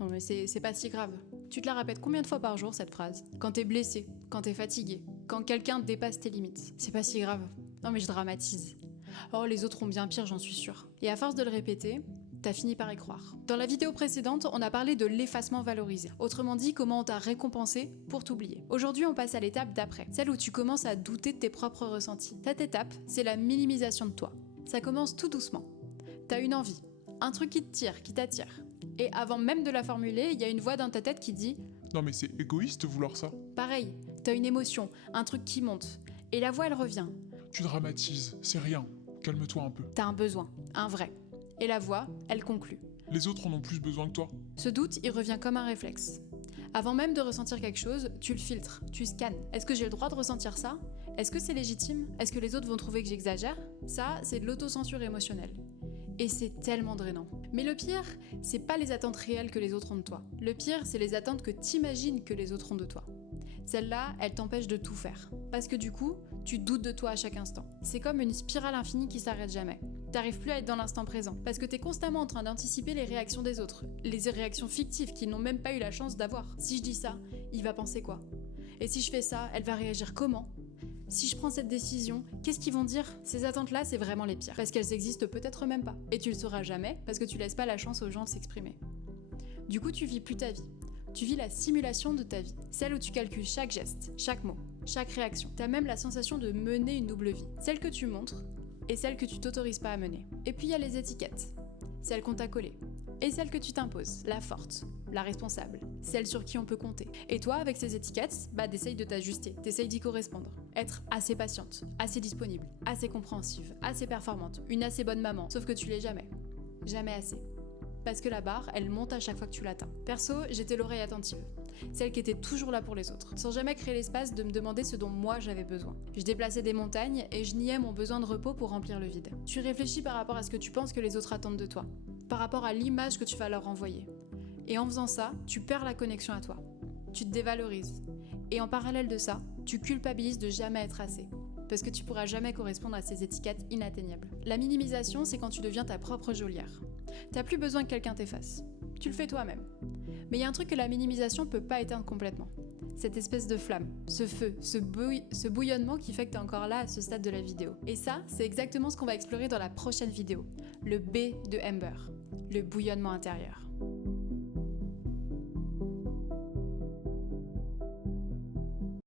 Non mais c'est pas si grave. Tu te la répètes combien de fois par jour cette phrase? Quand t'es blessé, quand t'es fatigué, quand quelqu'un dépasse tes limites. C'est pas si grave. Non mais je dramatise. Oh les autres ont bien pire, j'en suis sûre. Et à force de le répéter, t'as fini par y croire. Dans la vidéo précédente, on a parlé de l'effacement valorisé. Autrement dit, comment on t'a récompensé pour t'oublier. Aujourd'hui, on passe à l'étape d'après, celle où tu commences à douter de tes propres ressentis. Cette étape, c'est la minimisation de toi. Ça commence tout doucement. T'as une envie, un truc qui te tire, qui t'attire. Et avant même de la formuler, il y a une voix dans ta tête qui dit « Non mais c'est égoïste vouloir ça. » Pareil, t'as une émotion, un truc qui monte. Et la voix, elle revient. « Tu dramatises, c'est rien. Calme-toi un peu. » T'as un besoin, un vrai. Et la voix, elle conclut. « Les autres en ont plus besoin que toi. » Ce doute, il revient comme un réflexe. Avant même de ressentir quelque chose, tu le filtres, tu scannes. Est-ce que j'ai le droit de ressentir ça? Est-ce que c'est légitime? Est-ce que les autres vont trouver que j'exagère? Ça, c'est de l'autocensure émotionnelle. Et c'est tellement drainant. Mais le pire, c'est pas les attentes réelles que les autres ont de toi. Le pire, c'est les attentes que t'imagines que les autres ont de toi. Celles-là, elles t'empêchent de tout faire. Parce que du coup, tu doutes de toi à chaque instant. C'est comme une spirale infinie qui s'arrête jamais. T'arrives plus à être dans l'instant présent. Parce que t'es constamment en train d'anticiper les réactions des autres. Les réactions fictives qu'ils n'ont même pas eu la chance d'avoir. Si je dis ça, il va penser quoi? Et si je fais ça, elle va réagir comment? Si je prends cette décision, qu'est-ce qu'ils vont dire? Ces attentes-là, c'est vraiment les pires. Parce qu'elles existent peut-être même pas. Et tu le sauras jamais, parce que tu laisses pas la chance aux gens de s'exprimer. Du coup, tu vis plus ta vie. Tu vis la simulation de ta vie. Celle où tu calcules chaque geste, chaque mot, chaque réaction. T'as même la sensation de mener une double vie. Celle que tu montres, et celle que tu t'autorises pas à mener. Et puis il y a les étiquettes. Celles qu'on t'a collées. Et celle que tu t'imposes, la forte, la responsable, celle sur qui on peut compter. Et toi, avec ces étiquettes, t'essayes de t'ajuster, t'essayes d'y correspondre. Être assez patiente, assez disponible, assez compréhensive, assez performante, une assez bonne maman. Sauf que tu l'es jamais. Jamais assez. Parce que la barre, elle monte à chaque fois que tu l'atteins. Perso, j'étais l'oreille attentive. Celle qui était toujours là pour les autres, sans jamais créer l'espace de me demander ce dont moi j'avais besoin. Je déplaçais des montagnes et je niais mon besoin de repos pour remplir le vide. Tu réfléchis par rapport à ce que tu penses que les autres attendent de toi, par rapport à l'image que tu vas leur renvoyer. Et en faisant ça, tu perds la connexion à toi. Tu te dévalorises. Et en parallèle de ça, tu culpabilises de jamais être assez. Parce que tu pourras jamais correspondre à ces étiquettes inatteignables. La minimisation, c'est quand tu deviens ta propre geôlière. T'as plus besoin que quelqu'un t'efface. Tu le fais toi-même. Mais il y a un truc que la minimisation peut pas éteindre complètement. Cette espèce de flamme, ce feu, ce bouillonnement qui fait que t'es encore là à ce stade de la vidéo. Et ça, c'est exactement ce qu'on va explorer dans la prochaine vidéo. Le B de Amber, le bouillonnement intérieur.